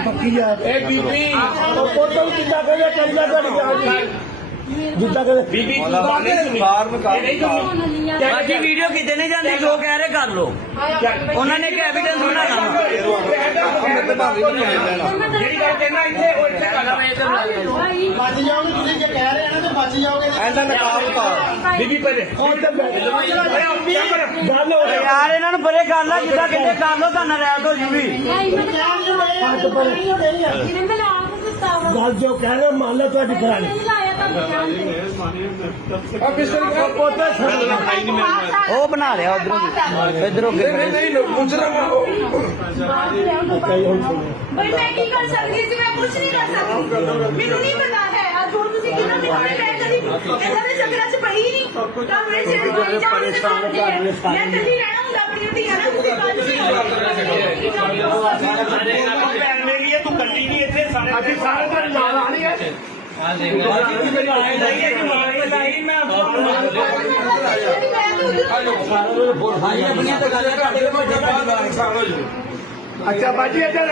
पक्की है जिदा वीडियो कितने नहीं जाती जो कह रहे कर लो उन्होंने क्या एविडेंस होना यार इन्होंने परे कर ला जिदा कहते कर लो तो नाराज हो जूगी गल जो कह रहे मान लो थोड़ी पुरानी वो बना लिया उधरों इधरों भाई मैं की कर सकती थी मैं कुछ नहीं कर सकती मैनू नहीं पता है आज हुण तुसीं कितना दिखाने मैं कदी इदां दे चक्करां च पई नहीं ਤਾਂ ਮੇਰੇ ਸਿਰ ਤੇ ਜਾਨ से सामने मैं कदी रहना ਹੁੰਦਾ ਆਪਣੀ ਧੀਆਂ ਨਾਲ ਤੁਸੀਂ ਗੱਲ ਨਹੀਂ लिए तू कल्ली नहीं इतने सारे सारे नाल आ रही है अच्छा बाजी